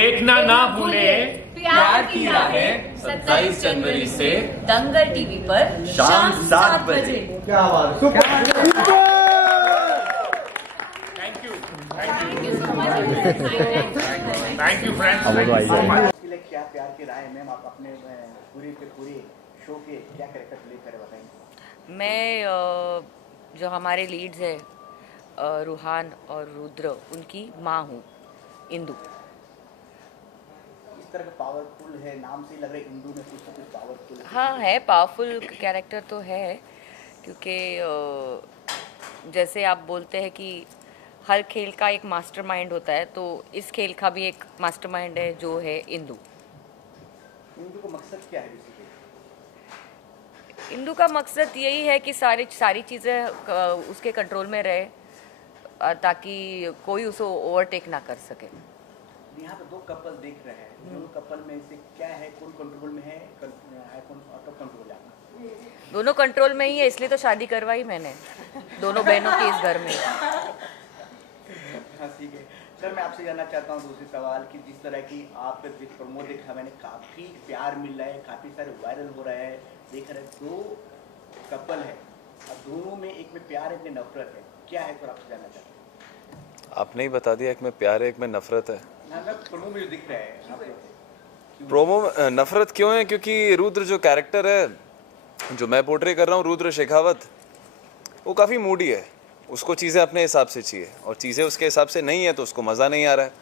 देखना ना भूले प्यार की राहें 27 जनवरी से दंगल टीवी पर शाम 7 बजे। क्या बात, super. Thank you Thank you so much. Thank you friends इसके लिए क्या प्यार की राय मैम, आप अपने पूरी पे पूरी शो के क्या कैरेक्टर प्ले करे बताएंगे? मैं जो हमारे लीड्स है रूहान और रुद्र, उनकी माँ हूँ, इंदु। इस तरह का पावरफुल है, नाम से ही लग रहा है इंदु में कुछ ना कुछ पावरफुल है। हाँ है, पावरफुल कैरेक्टर तो है, क्योंकि जैसे आप बोलते हैं कि हर खेल का एक मास्टरमाइंड होता है, तो इस खेल का भी एक मास्टरमाइंड है जो है इंदु। इंदु का मकसद क्या है बेसिकली? इंदु का मकसद यही है कि सारी चीज़ें उसके कंट्रोल में रहे, ताकि कोई उसे ओवरटेक ना कर सके। यहाँ पे दो कपल देख रहे हैं, दोनों कपल में से क्या है, कौन कंट्रोल में है, कौन आउट ऑफ कंट्रोल है? दोनों कंट्रोल में ही है, इसलिए तो शादी करवाई मैंने दोनों बहनों की इस घर में। हाँ ठीक है सर, मैं आपसे जानना चाहता हूँ दूसरी सवाल कि जिस तरह की आप विद प्रमोद देखा मैंने, काफ़ी प्यार मिल रहा है, काफ़ी सारे वायरल हो रहा है, देख रहे हैं दो कपल है, अब दोनों में एक में प्यार एक में नफरत है, क्या है? तो आपसे जानना चाहता हूँ। आपने ही बता दिया, एक में प्यार है एक में नफरत है। प्रोमो में जो दिख रहा है आपको, प्रोमो नफरत क्यों है? क्योंकि रुद्र जो कैरेक्टर है, जो मैं पोर्ट्रे कर रहा हूँ, रुद्र शेखावत, वो काफ़ी मूडी है, उसको चीज़ें अपने हिसाब से चाहिए और चीज़ें उसके हिसाब से नहीं है तो उसको मज़ा नहीं आ रहा है।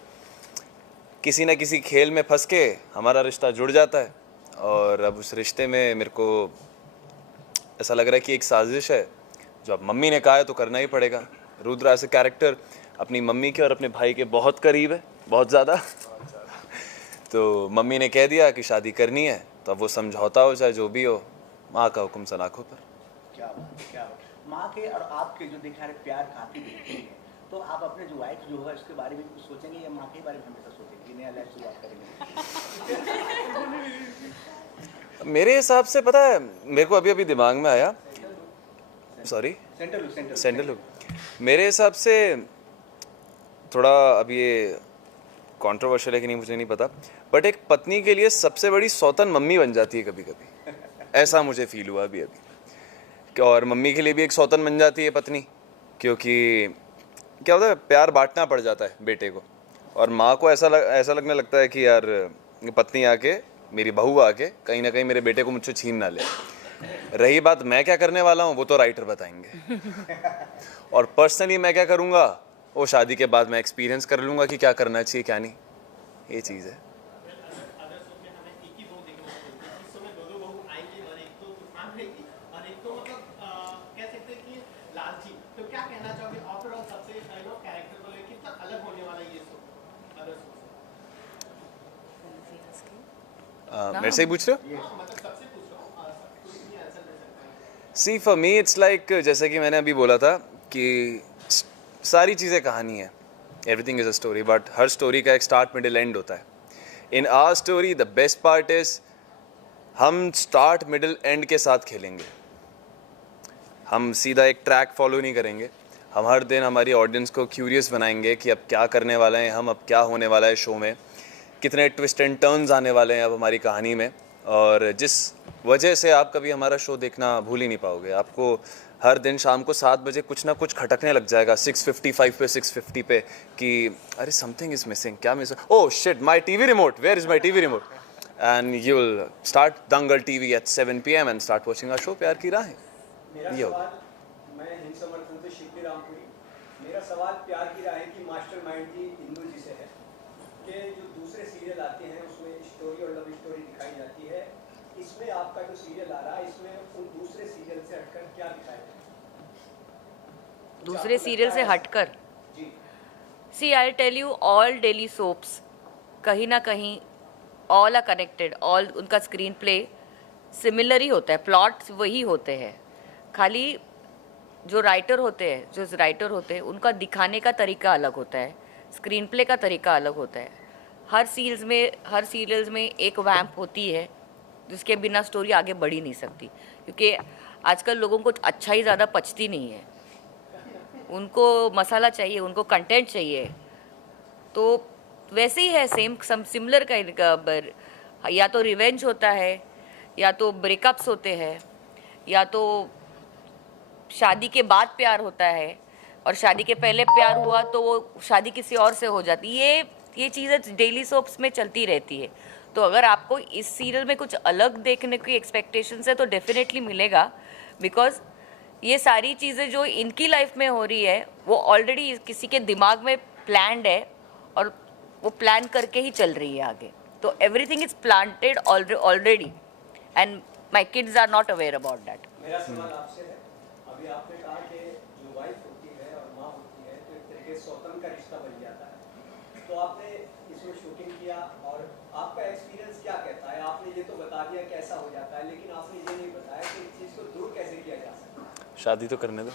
किसी ना किसी खेल में फंस के हमारा रिश्ता जुड़ जाता है और अब उस रिश्ते में मेरे को ऐसा लग रहा है कि एक साजिश है, जो अब मम्मी ने कहा है तो करना ही पड़ेगा। रुद्र ऐसे कैरेक्टर अपनी मम्मी के और अपने भाई के बहुत करीब है, बहुत ज़्यादा। तो मम्मी ने कह दिया कि शादी करनी है, तो अब वो समझौता हो चाहे जो भी हो, माँ का हुक्म सन आँखों पर। क्या बात, क्या बात। माँ के और आपके जो दिखा रहे प्यार काफ़ी बेहतरीन है, तो आप अपने जो वाइफ जो है उसके बारे में कुछ सोचेंगे या माँ के बारे में हमेशा सोचेंगे? नया लाइफ शुरुआत करेंगे? मेरे हिसाब से पता है, मेरे को अभी अभी दिमाग में आया, सॉरी सेंट्रल मेरे हिसाब से थोड़ा अब ये कंट्रोवर्शियल है कि नहीं मुझे नहीं पता, बट एक पत्नी के लिए सबसे बड़ी सौतन मम्मी बन जाती है कभी कभी, ऐसा मुझे फील हुआ अभी अभी। और मम्मी के लिए भी एक सौतन बन जाती है पत्नी, क्योंकि क्या होता है, प्यार बांटना पड़ जाता है बेटे को, और माँ को ऐसा लगने लगता है कि यार पत्नी आके, मेरी बहू आके कहीं ना कहीं मेरे बेटे को मुझसे छीन ना ले। रही बात मैं क्या करने वाला हूँ, वो तो राइटर बताएंगे, और पर्सनली मैं क्या करूँगा वो शादी के बाद मैं एक्सपीरियंस कर लूँगा कि क्या करना चाहिए क्या नहीं, ये चीज़ है। मेरे से ही पूछ रहे हो? सी फॉर मी इट्स लाइक, जैसे कि मैंने अभी बोला था कि सारी चीज़ें कहानी है, everything is a story, but हर स्टोरी का एक स्टार्ट मिडिल एंड होता है। In our story the best part is हम स्टार्ट मिडिल एंड के साथ खेलेंगे, हम सीधा एक ट्रैक फॉलो नहीं करेंगे। हम हर दिन हमारी ऑडियंस को क्यूरियस बनाएंगे कि अब क्या करने वाले हैं हम, अब क्या होने वाला है शो में, कितने ट्विस्ट एंड टर्न्स आने वाले हैं अब हमारी कहानी में, और जिस वजह से आप कभी हमारा शो देखना भूल ही नहीं पाओगे। आपको हर दिन शाम को 7 बजे कुछ ना कुछ खटकने लग जाएगा 6:55 पे 6:50 पे कि अरे समथिंग इज मिसिंग, क्या miss, oh shit my TV remote, where is my TV remote, and you will start Dangal TV at 7 PM and start watching our show Pyaar Ki राहें। ये होगा। मैं हिंद समर्थन से शिवली रामपुरी। मेरा सवाल प्यार की राहें की मास्टरमाइंड की इंदु जी से है कि जो दूसरे सीरियल आते हैं उसमें स्टोरी और लव स्टोरी दिखाई जाती है, इसमें आपका जो सीरियल आ रहा है इसमें उन दूसरे सीरियल से हटकर क्या दिखाया जाए? दूसरे सीरियल से हटकर जी, see I tell you, all daily soaps कहीं ना कहीं ऑल आर कनेक्टेड, ऑल उनका स्क्रीन प्ले सिमिलर ही होता है, प्लॉट्स वही होते हैं, खाली जो राइटर होते हैं उनका दिखाने का तरीका अलग होता है, स्क्रीन प्ले का तरीका अलग होता है। हर सीरियल्स में एक वैम्प होती है जिसके बिना स्टोरी आगे बढ़ ही नहीं सकती, क्योंकि आजकल लोगों को अच्छा ही ज़्यादा पचती नहीं है, उनको मसाला चाहिए, उनको कंटेंट चाहिए। तो वैसे ही है, सेम सिमिलर का, या तो रिवेंज होता है, या तो ब्रेकअप्स होते हैं, या तो शादी के बाद प्यार होता है, और शादी के पहले प्यार हुआ तो वो शादी किसी और से हो जाती है। ये चीज़ें डेली सोप्स में चलती रहती है। तो अगर आपको इस सीरियल में कुछ अलग देखने की एक्सपेक्टेशंस है तो डेफिनेटली मिलेगा, बिकॉज ये सारी चीज़ें जो इनकी लाइफ में हो रही है वो ऑलरेडी किसी के दिमाग में प्लान्ड है, और वो प्लान करके ही चल रही है आगे। तो everything is planted already, and my kids are not aware about that. मेरा सवाल आपसे है, अभी आपने कहा कि जो वाइफ होती है और माँ होती है तो एक तरीके से स्वतंत्र का रिश्ता बन जाता है। तो आपने इसमें शूटिंग किया और आपका एक्सपीरियंस क्या कहता है? आपने ये तो बता दिया कैसा हो जाता है, लेकिन आपने ये नहीं बताया कि इस चीज़ को दूर कैसे किया जा सकता है। शादी तो करने दो,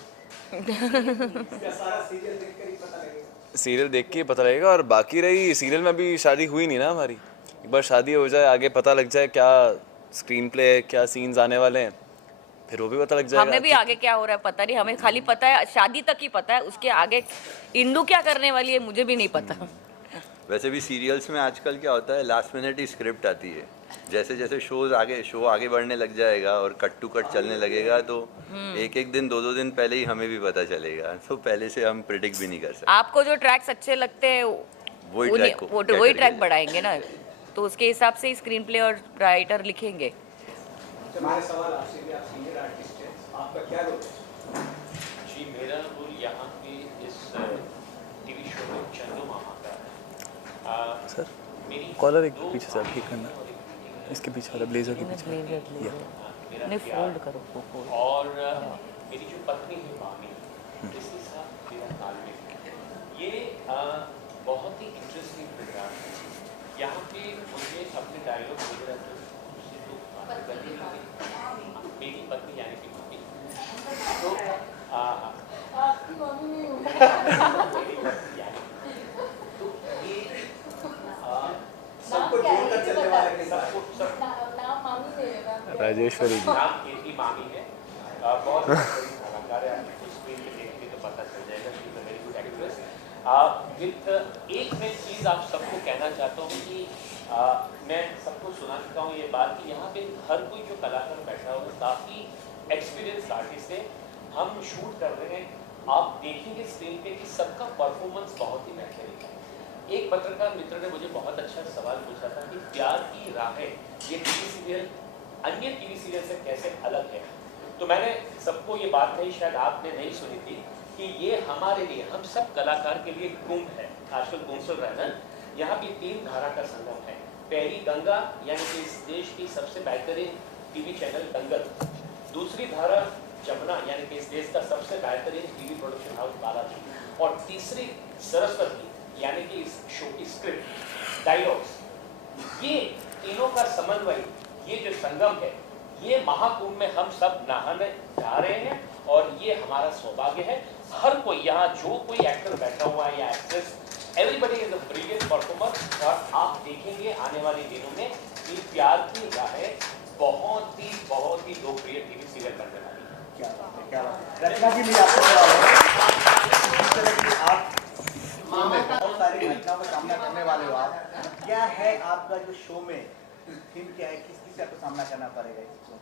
इसका सारा सीरियल देखकर ही पता लगेगा। सीरियल देख के पता लगेगा। और बाकी रही सीरियल में अभी शादी हुई नहीं ना हमारी, एक बार शादी हो जाए, आगे पता लग जाए क्या स्क्रीन प्ले है, क्या सीन्स आने वाले हैं, फिर वो भी पता लग जाएगा। हमें भी आगे क्या हो रहा है पता नहीं, हमें खाली पता है शादी तक ही पता है, उसके आगे इंदू क्या करने वाली है मुझे भी नहीं पता। वैसे भी सीरियल्स में आजकल क्या होता है, लास्ट मिनट ही स्क्रिप्ट आती है। जैसे जैसे शो आगे बढ़ने लग जाएगा और कट टू कट चलने लगेगा तो एक एक दिन 2-2 दिन पहले ही हमें भी पता चलेगा, तो पहले से हम प्रिडिक्ट भी नहीं कर सकते। आपको जो ट्रैक्स अच्छे लगते हैं वही ट्रैक बढ़ाएंगे ना, तो उसके हिसाब से ही स्क्रीन प्ले और राइटर लिखेंगे। मेरा सवाल आपसे भी, आप सीनियर आर्टिस्ट हैं, आपका क्या रोल है? जी, मेरा रोल यहाँ पे इस टीवी शो में चंदू मामा का है। सर मेरी कॉलर एक दो पीछे से ठीक करना, इसके पीछे वाला ब्लेजर के पीछे। मेरा नहीं, प्यार फोल्ड करो वो फोल्ड। और मेरी जो पत्नी है मामी, इसके साथ मेरा तालमेल, ये बहुत ही इंटरेस्टिंग प्रोग्राम है। यहाँ पे मुझे अपने डायलॉग वगैरह उससे तो करनी लगी, मेरी पत्नी यानी कि मामी, तो मेरी पत्नी यानी, तो ये सबको जोड़कर चलने वाले के साथ राजेश्वरी जी। नाम इनकी मामी है, बहुत बड़ी कलाकार है, आपको स्क्रीन पे देखेंगे तो पता चल जाएगा, she is a very good actress. With एक मैं चीज़ आप सबको कहना चाहता हूँ कि मैं सबको सुना चुका हूँ ये बात कि यहाँ पे हर कोई जो कलाकार बैठा हुआ है काफ़ी एक्सपीरियंस आर्टिस्ट है। हम शूट कर रहे हैं, आप देखेंगे स्क्रीन पे कि सबका परफॉर्मेंस बहुत ही बेहतरीन है। एक पत्रकार मित्र ने मुझे बहुत अच्छा सवाल पूछा था कि प्यार की राहें ये टीवी सीरियल अन्य टीवी सीरियल से कैसे अलग है, तो मैंने सबको ये बात कही, शायद आपने नहीं सुनी थी, कि ये हमारे लिए, हम सब कलाकार के लिए कुंभ है। आजकल कुंभ चल रहा है ना, यहाँ पे 3 धारा का संगम है। पहली गंगा यानी कि इस देश की सबसे बेहतरीन टीवी चैनल दंगल, दूसरी धारा जमुना यानी कि इस देश का सबसे बेहतरीन टीवी प्रोडक्शन हाउस बालाजी, और तीसरी सरस्वती यानी कि इस शो की स्क्रिप्ट, डायलॉग्स, ये तीनों का समन्वय, ये जो संगम है, ये महाकुंभ में हम सब नहाने जा रहे हैं, और ये हमारा सौभाग्य है। हर कोई यहाँ जो कोई एक्टर बैठा हुआ है या actress, everybody is a brilliant performer, और आप देखेंगे आने वाले दिनों में कि प्यार की राहें बहुत ही लोकप्रिय टीवी सीरियल बनने वाली है। क्या बात है, क्या बात है। रचना जी भी आपसे सवाल है, जिस तरह की आप शो में बहुत सारी घटनाओं का सामना करने वाले हो, आप क्या है आपका जो शो में थीम क्या है, किस चीज़ का आपको सामना करना पड़ेगा इसको?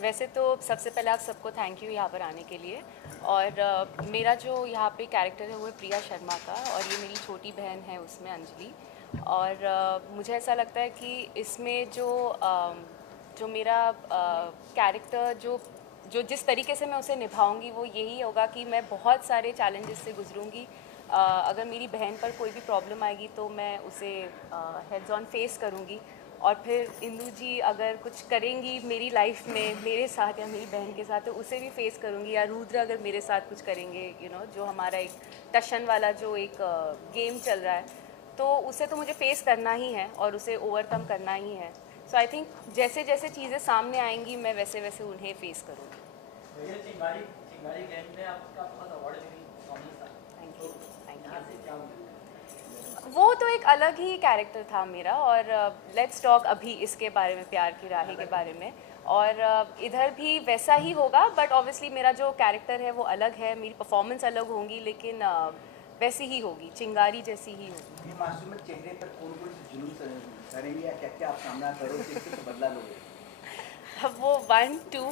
वैसे तो सबसे पहले आप सबको थैंक यू यहाँ पर आने के लिए। और मेरा जो यहाँ पे कैरेक्टर है वो है प्रिया शर्मा का, और ये मेरी छोटी बहन है उसमें, अंजलि। और मुझे ऐसा लगता है कि इसमें जो मेरा कैरेक्टर जो जिस तरीके से मैं उसे निभाऊंगी वो यही होगा कि मैं बहुत सारे चैलेंजेस से गुजरूंगी। अगर मेरी बहन पर कोई भी प्रॉब्लम आएगी तो मैं उसे हेड्स ऑन फेस करूंगी, और फिर इंदू जी अगर कुछ करेंगी मेरी लाइफ में मेरे साथ या मेरी बहन के साथ तो उसे भी फेस करूंगी, या रुद्र अगर मेरे साथ कुछ करेंगे, जो हमारा एक टशन वाला जो एक गेम चल रहा है, तो उसे तो मुझे फेस करना ही है और उसे ओवरकम करना ही है। सो आई थिंक जैसे जैसे चीज़ें सामने आएंगी मैं वैसे वैसे उन्हें फेस करूँगी। वो तो एक अलग ही कैरेक्टर था मेरा, और लेट्स टॉक अभी इसके बारे में, प्यार की राहें के बारे में। और इधर भी वैसा ही होगा, बट ऑब्वियसली मेरा जो कैरेक्टर है वो अलग है, मेरी परफॉर्मेंस अलग होंगी, लेकिन वैसी ही होगी, चिंगारी जैसी ही होगी। ये मास्टर में चेहरे पर कौन कौन से जुलूस करेंगे या क्या क्या आप सामना करोगे, किससे बदला लोगे? अब वो 1, 2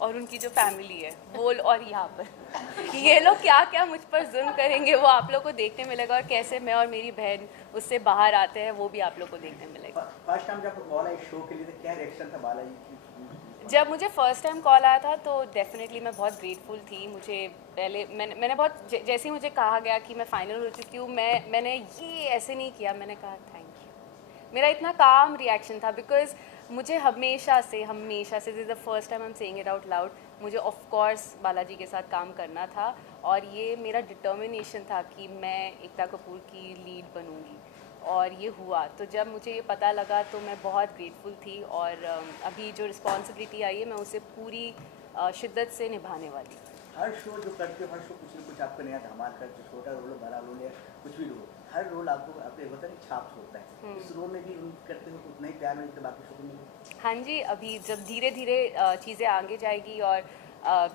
और उनकी जो फैमिली है वो और यहाँ पर ये लोग क्या क्या मुझ पर जुल्म करेंगे वो आप लोग को देखने मिलेगा, और कैसे मैं और मेरी बहन उससे बाहर आते हैं वो भी आप लोग को देखने मिलेगा। फर्स्ट टाइम जब कॉल आया शो के लिए तो क्या रिएक्शन था बालाजी की? जब मुझे फ़र्स्ट टाइम कॉल आया था तो डेफिनेटली मैं बहुत ग्रेटफुल थी। मुझे पहले मैंने बहुत जैसे ही मुझे कहा गया कि मैं फाइनल हो चुकी हूँ, मैंने ये ऐसे नहीं किया, मैंने कहा थैंक यू। मेरा इतना काम रिएक्शन था बिकॉज मुझे हमेशा से this is the first time I am saying it out loud, मुझे ऑफ कोर्स बालाजी के साथ काम करना था और ये मेरा डिटर्मिनेशन था कि मैं एकता कपूर की लीड बनूंगी और ये हुआ। तो जब मुझे ये पता लगा तो मैं बहुत ग्रेटफुल थी और अभी जो रिस्पॉन्सिबिलिटी आई है मैं उसे पूरी शिद्दत से निभाने वाली हूँ। हर शो जो करते हो हर शो कुछ न कुछ आपका नया धमाल करते, छोटा रोल हो बड़ा रोल है कुछ भी रोल, हर रोल आपको आपके होता है छाप छोड़ता है। इस रोल में भी करते हो उतना ही प्यार मिलता है बाकी शो में? हाँ जी, अभी जब धीरे धीरे चीज़ें आगे जाएगी और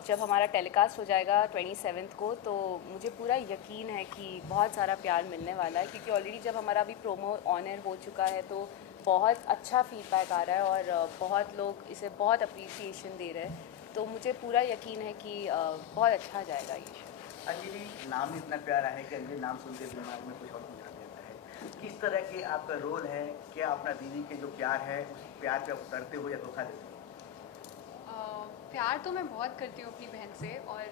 जब हमारा टेलीकास्ट हो जाएगा 27 को तो मुझे पूरा यकीन है कि बहुत सारा प्यार मिलने वाला है, क्योंकि ऑलरेडी जब हमारा अभी प्रोमो ऑन एयर हो चुका है तो बहुत अच्छा फीडबैक आ रहा है और बहुत लोग इसे बहुत अप्रिसिएशन दे रहे हैं, तो मुझे पूरा यकीन है कि बहुत अच्छा जाएगा ये शो। अंजलि नाम इतना प्यारा है कि अंजलि नाम सुनते दिमाग में कुछ और गुजर देता है। किस तरह के आपका रोल है, क्या अपना दीदी के जो प्यार है उस प्यार पे आप करते हो या धोखा देते हो? प्यार तो मैं बहुत करती हूँ अपनी बहन से, और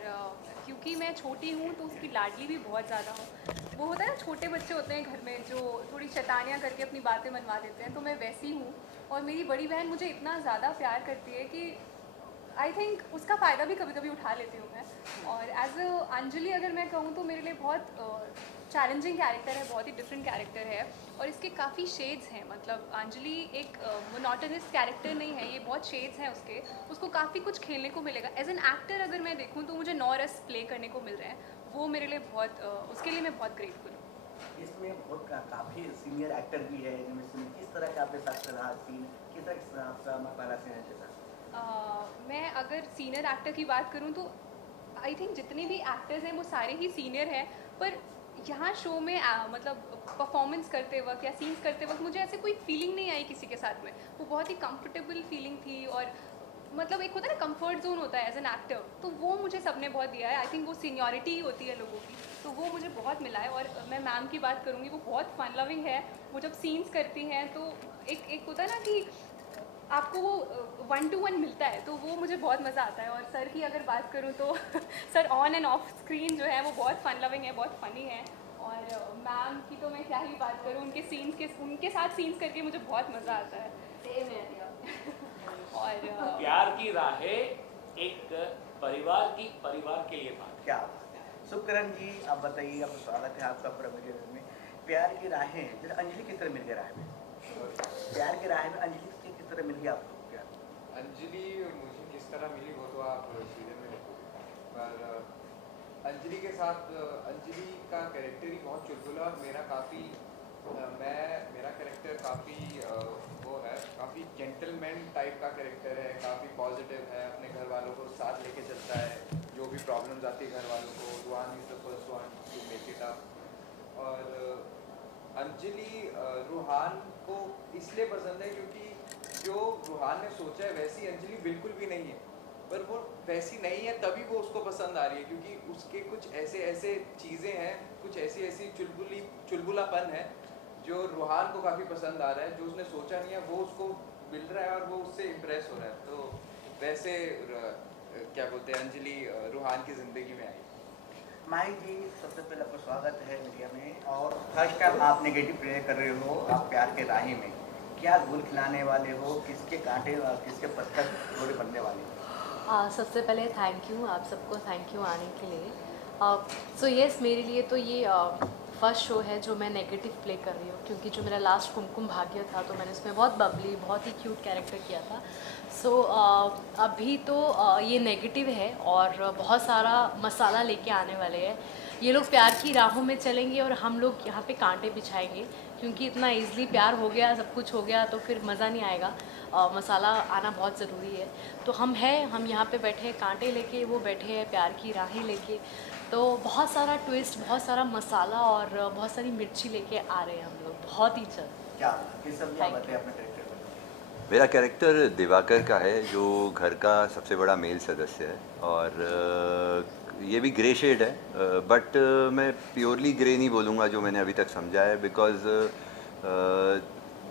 क्योंकि मैं छोटी हूँ तो उसकी लाडली भी बहुत ज़्यादा हूँ। वो होता है ना छोटे बच्चे होते हैं घर में जो थोड़ी शैतानियाँ करके अपनी बातें मनवा देते हैं, तो मैं वैसी हूँ। और मेरी बड़ी बहन मुझे इतना ज़्यादा प्यार करती है कि आई थिंक उसका फ़ायदा भी कभी कभी उठा लेती हूँ मैं। और एज अ अंजलि अगर मैं कहूँ तो मेरे लिए बहुत चैलेंजिंग कैरेक्टर है, बहुत ही डिफरेंट कैरेक्टर है और इसके काफ़ी शेड्स हैं। मतलब अंजलि एक मोनोटोनस कैरेक्टर नहीं है, ये बहुत शेड्स हैं उसको काफ़ी कुछ खेलने को मिलेगा। एज एन एक्टर अगर मैं देखूँ तो मुझे 9 रस प्ले करने को मिल रहे हैं, वो मेरे लिए बहुत उसके लिए मैं बहुत ग्रेटफुल हूँ। इसमें बहुत काफ़ी सीनियर एक्टर भी है जिनमें किस तरह का आपके साथ रहा सीन, किस तरह का मकाला सीन है जैसा? मैं अगर सीनियर एक्टर की बात करूं तो आई थिंक जितने भी एक्टर्स हैं वो सारे ही सीनियर हैं, पर यहाँ शो में मतलब परफॉर्मेंस करते वक्त या सीन्स करते वक्त मुझे ऐसे कोई फीलिंग नहीं आई किसी के साथ में। वो बहुत ही कंफर्टेबल फीलिंग थी और मतलब एक होता है ना कंफर्ट जोन होता है एज एन एक्टर, तो वो मुझे सबने बहुत दिया है। आई थिंक वो सीनियरिटी होती है लोगों की, तो वो मुझे बहुत मिला है। और मैं मैम की बात करूँगी, वो बहुत फन लविंग है। वो जब सीन्स करती हैं तो एक होता है ना कि आपको वो 1 to 1 मिलता है, तो वो मुझे बहुत मज़ा आता है। और सर की अगर बात करूँ तो sir on end of screen जो है वो बहुत फन लविंग है, बहुत फ़नी है। और मैम की तो मैं क्या ही बात करूँ, उनके साथ सीन्स करके मुझे बहुत मज़ा आता है। सेम है और प्यार की राहें एक परिवार के लिए बात। क्या सुकरण जी आप बताइए, आपका स्वागत है आपका प्रभु में। प्यार की राहें जरा अंजलि किस तरह मिल गई राह में? प्यार की राह में अंजलि किस तरह मिल गया आपको प्यार? अंजलि मुझे किस तरह मिली वो तो आप सीधे में देखोगे, पर अंजलि के साथ अंजलि का कैरेक्टर ही बहुत चुलबुला और मेरा काफ़ी मेरा कैरेक्टर काफ़ी वो है, काफ़ी जेंटलमैन टाइप का कैरेक्टर है, काफ़ी पॉजिटिव है, अपने घर वालों को साथ लेके चलता है, जो भी प्रॉब्लम्स आती है घर वालों को, Roohan is the first one to make it up. और अंजलि रूहान को इसलिए पसंद है क्योंकि जो रूहान ने सोचा है वैसी अंजलि बिल्कुल भी नहीं है, पर वो वैसी नहीं है तभी वो उसको पसंद आ रही है, क्योंकि उसके कुछ ऐसे चीज़ें हैं, कुछ ऐसी चुलबुलापन है जो रूहान को काफ़ी पसंद आ रहा है। जो उसने सोचा नहीं है वो उसको मिल रहा है और वो उससे इम्प्रेस हो रहा है। तो वैसे क्या बोलते हैं अंजलि रूहान की ज़िंदगी में आई। माही जी सबसे पहले आपका स्वागत है मीडिया में, और फर्स्ट टाइम आप नेगेटिव प्ले कर रहे हो आप प्यार के राही में, क्या गुल खिलाने वाले हो, किसके कांटे और किसके पत्थर थोड़े बनने वाले हो? सबसे पहले थैंक यू, आप सबको थैंक यू आने के लिए। सो येस, मेरे लिए तो ये फर्स्ट शो है जो मैं नेगेटिव प्ले कर रही हूँ, क्योंकि जो मेरा लास्ट कुमकुम भाग्य था तो मैंने उसमें बहुत बबली, बहुत ही क्यूट कैरेक्टर किया था। सो अभी तो ये नेगेटिव है और बहुत सारा मसाला लेके आने वाले हैं। ये लोग प्यार की राहों में चलेंगे और हम लोग यहाँ पे कांटे बिछाएंगे, क्योंकि इतना इजीली प्यार हो गया, सब कुछ हो गया तो फिर मज़ा नहीं आएगा। मसाला आना बहुत ज़रूरी है। तो हम यहाँ पे बैठे हैं कांटे लेके, वो बैठे हैं प्यार की राहें लेके। तो बहुत सारा ट्विस्ट, बहुत सारा मसाला और बहुत सारी मिर्ची लेके आ रहे हैं हम लोग बहुत ही जल्द। क्या किस सब क्या बताएं अपना कैरेक्टर में? मेरा कैरेक्टर दिवाकर का है, जो घर का सबसे बड़ा मेल सदस्य है, और ये भी ग्रे शेड है, बट मैं प्योरली ग्रे नहीं बोलूँगा जो मैंने अभी तक समझा है, बिकॉज़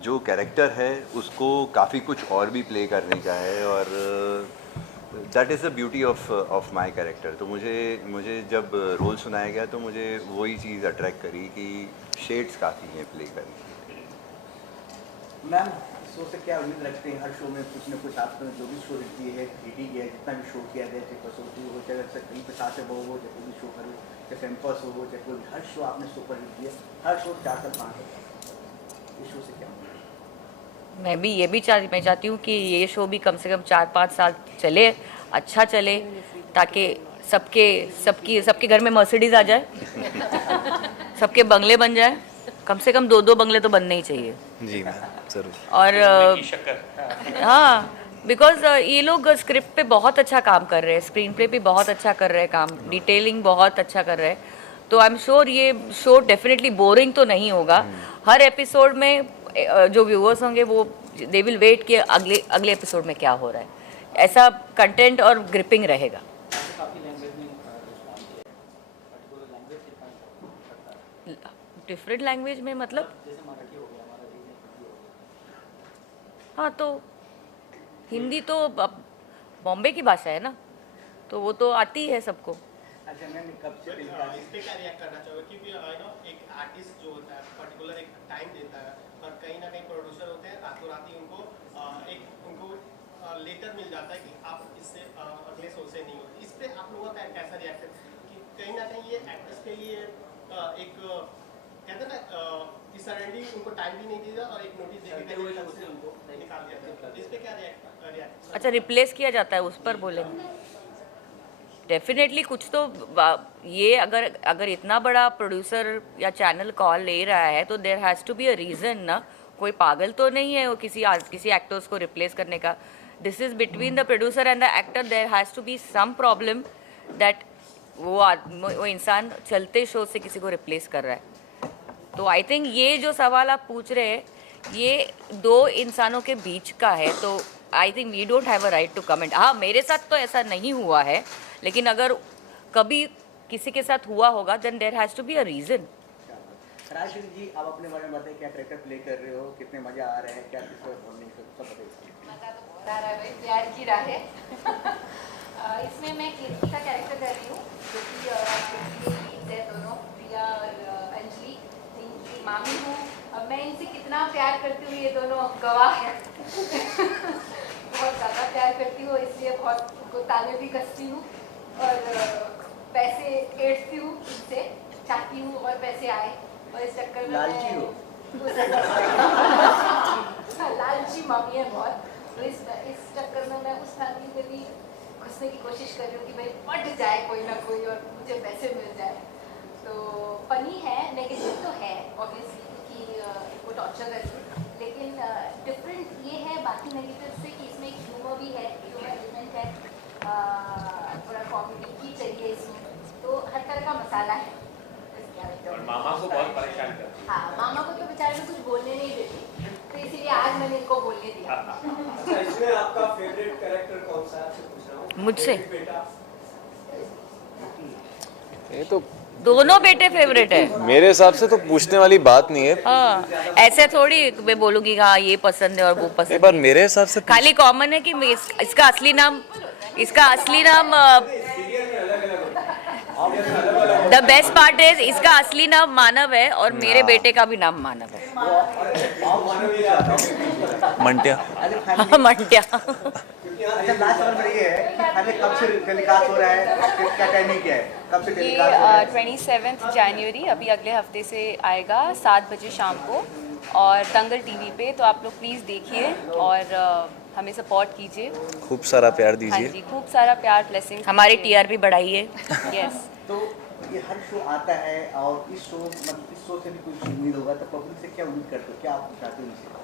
जो कैरेक्टर है उसको काफ़ी कुछ और भी प्ले करने का है, और that is the beauty of my character. तो मुझे जब रोल सुनाया गया तो मुझे वही चीज़ अट्रैक्ट करी कि शेड्स काफ़ी हैं प्ले करने के। मैम, शो से क्या उम्मीद रखते हैं? हर शो में कुछ न कुछ आपने जो भी शो दिए है, हिट गया, जितना भी शो किया गया, चाहे कसौटी हो, चाहे कहीं पे साथ हो, चाहे कोई भी शो करो, चाहे कैंपस हो, चाहे कोई, हर शो आपने सुपर हिट किया, हर शो 4 साल 5 साल। इस शो से क्या उम्मीद? मैं भी ये भी मैं चाहती हूँ कि ये शो भी कम से कम 4-5 साल चले, अच्छा चले, ताकि सबके घर में मर्सिडीज आ जाए, सबके बंगले बन जाए, कम से कम 2-2 बंगले तो बनने ही चाहिए। जी मैम, ज़रूर। और हाँ, बिकॉज ये लोग स्क्रिप्ट पे बहुत अच्छा काम कर रहे हैं, स्क्रीन प्ले पे बहुत अच्छा कर रहे हैं काम, डिटेलिंग बहुत अच्छा कर रहे हैं। तो आई एम श्योर ये शो डेफिनेटली बोरिंग तो नहीं होगा। हर एपिसोड में जो व्यूअर्स होंगे वो दे विल वेट कि अगले एपिसोड में क्या हो रहा है, ऐसा कंटेंट और ग्रिपिंग रहेगा। डिफरेंट लैंग्वेज में मतलब? हाँ, तो हिंदी तो बॉम्बे की भाषा है ना, तो वो तो आती है सबको। अच्छा मैम, कब से इस पे क्या रिएक्ट करना चाहोगे? क्योंकि एक आर्टिस्ट जो होता है पर्टिकुलर एक टाइम देता है, और कहीं ना कहीं प्रोड्यूसर होते हैं रातों रात ही उनको लेटर मिल जाता है कि आप इससे अगले शो से नहीं हो। इस पे आप लोगों का कैसा रिएक्शन कि कहीं ना कहीं ये एक्टर्स के लिए एक कहते हैं ना कि सडनली उनको टाइम भी नहीं दिया और एक नोटिस देके उनको निकाल दिया जाता है। इस पे क्या रिएक्ट? अच्छा, रिप्लेस किया जाता है, उस पर बोलेंगे। डेफिनेटली कुछ तो ये अगर इतना बड़ा प्रोड्यूसर या चैनल कॉल ले रहा है तो there has to be a reason ना। कोई पागल तो नहीं है वो किसी एक्टर्स को रिप्लेस करने का। This is between the producer and the actor. There has to be some problem that वो इंसान चलते शो से किसी को रिप्लेस कर रहा है। तो आई थिंक ये जो सवाल आप पूछ रहे हैं ये 2 इंसानों के बीच का है, तो I think we don't have a right to comment. हाँ, मेरे साथ तो ऐसा नहीं हुआ है, लेकिन अगर कभी किसी के साथ हुआ होगा then there has to be a reason. Rajshri ji, आप अपने बारे में बताइए, क्या कैरेक्टर प्ले कर रहे हो, कितने मजा आ रहे हैं, क्या किस तरह सब बताइए। मज़ा तो बहुत आ रहा है भाई, प्यार की राहें। इसमें मैं कीर्ति का कैरेक्टर कर रही हूँ, जो कि दोनों प्रिया और अंजलि इनकी मामी हूँ। अब मैं इनसे कितना प्यार करती हूँ ये दोनों गवाह हैं। बहुत ज़्यादा प्यार करती हूँ, इसलिए बहुत उनको ताने भी कसती हूँ और पैसे एड़ती हूँ, इनसे चाहती हूँ और पैसे आए, और इस चक्कर में लालची हो। लालची मामी है बहुत। तो इस चक्कर में मैं उस फैमिली में भी घुसने की कोशिश कर रही हूँ कि भाई पट जाए कोई ना कोई और मुझे पैसे मिल जाए। तो फनी है, नेगेटिव तो है ऑब्वियसली कि वो टॉर्चर कर रही है, लेकिन डिफरेंट ये है बाकी नेगेटिव से कि इसमें एक ह्यूमर भी है, ह्यूमर एलिमेंट है, थोड़ा कॉमेडी भी चाहिए इसमें, तो हर तरह का मसाला है। और मामा को बहुत परेशान करती है। हाँ, मामा को तो बेचारे में कुछ बोलने नहीं देती, तो इसीलिए आज मैंने इनको बोलने दिया। अच्छा, इसमें आपका फेवरेट कैरेक्टर कौन सा है आपसे पूछ रहा हूँ? मुझसे? बेटा। ये तो दोनों बेटे फेवरेट है मेरे हिसाब से, तो पूछने वाली बात नहीं है। हाँ, ऐसे थोड़ी मैं बोलूँगी हाँ ये पसंद है और वो पसंद एक बार मेरे हिसाब से खाली कॉमन है कि इसका असली नाम द बेस्ट पार्ट इज इसका असली नाम मानव है और मेरे बेटे का भी नाम मानव है। मंटिया। हाँ, मंटिया। अच्छा, लास्ट सवाल मेरा ये है कि हमें कब से टेलीकास्ट हो रहा है, क्या टाइमिंग क्या है, कब से टेलीकास्ट हो रहा है? 27 जनवरी अभी अगले हफ्ते से आएगा 7 बजे शाम को, और दंगल टीवी पे। तो आप लोग प्लीज़ देखिए और हमें सपोर्ट कीजिए, खूब सारा प्यार हाँ दीजिए। जी, खूब सारा प्यार, ब्लेसिंग, हमारी टीआरपी बढ़ाइए। यस। तो ये हर शो आता है और इस शो से भी कुछ उम्मीद होगा, तो पब्लिक से क्या उम्मीद करते हो, क्या आप चाहते हो इनसे?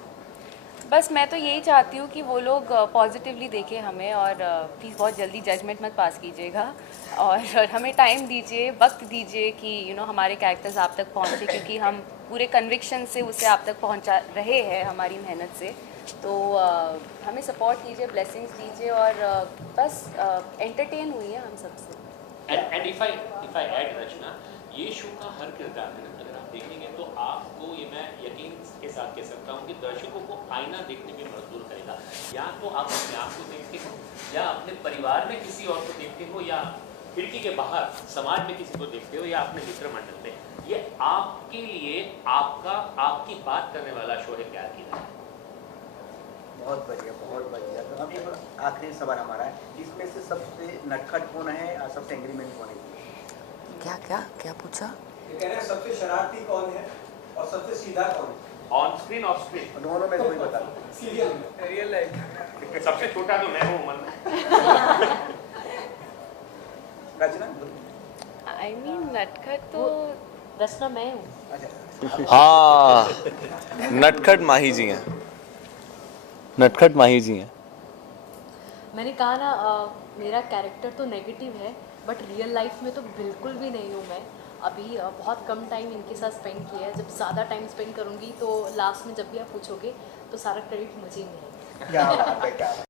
बस मैं तो यही चाहती हूँ कि वो लोग पॉजिटिवली देखें हमें, और प्लीज़ बहुत जल्दी जजमेंट मत पास कीजिएगा, और हमें टाइम दीजिए, वक्त दीजिए कि हमारे कैरेक्टर्स आप तक पहुँचे, क्योंकि हम पूरे कन्विक्शन से उसे आप तक पहुँचा रहे हैं हमारी मेहनत से। तो हमें सपोर्ट कीजिए, ब्लेसिंग्स दीजिए, और बस एंटरटेन हुई है हम सबसे। एंड इफ आई ऐड रचना, ये शो का हर किरदार है, अगर आप देखेंगे तो आपको, ये मैं यकीन के साथ कह सकता हूँ कि दर्शकों को आईना देखने में मजबूर करेगा। या तो आप अपने आप को देखते हो, या अपने परिवार में किसी और को देखते हो, या खिड़की के बाहर समाज में किसी को देखते हो, या अपने मित्र मंडल में। ये आपके लिए आपकी बात करने वाला शो है प्यार की राह। बहुत बढ़िया, बहुत बढ़िया। तो अब एक आखिरी सवाल हमारा है, इसमें से सबसे नटखट कौन है और सबसे एग्रीमेंट कौन है? क्या पूछा? ये कह रहे हैं सबसे शरारती कौन है और सबसे सीधा कौन है? ऑन स्क्रीन ऑफ स्क्रीन दोनों में कोई बता दो। सीरियल में, रियल लाइफ। सबसे छोटा तो मैं हूँ मन में। रचना? आई मीन नटखट तो रचना मैं हूँ। अच्छा, हाँ, नटखट माही जी हैं, नटखट माही जी हैं। मैंने कहा ना, मेरा कैरेक्टर तो नेगेटिव है, बट रियल लाइफ में तो बिल्कुल भी नहीं हूँ मैं। अभी बहुत कम टाइम इनके साथ स्पेंड किया है। जब ज़्यादा टाइम स्पेंड करूँगी तो लास्ट में जब भी आप पूछोगे तो सारा क्रेडिट मुझे ही मिलेगा। क्या बात है, क्या बात है।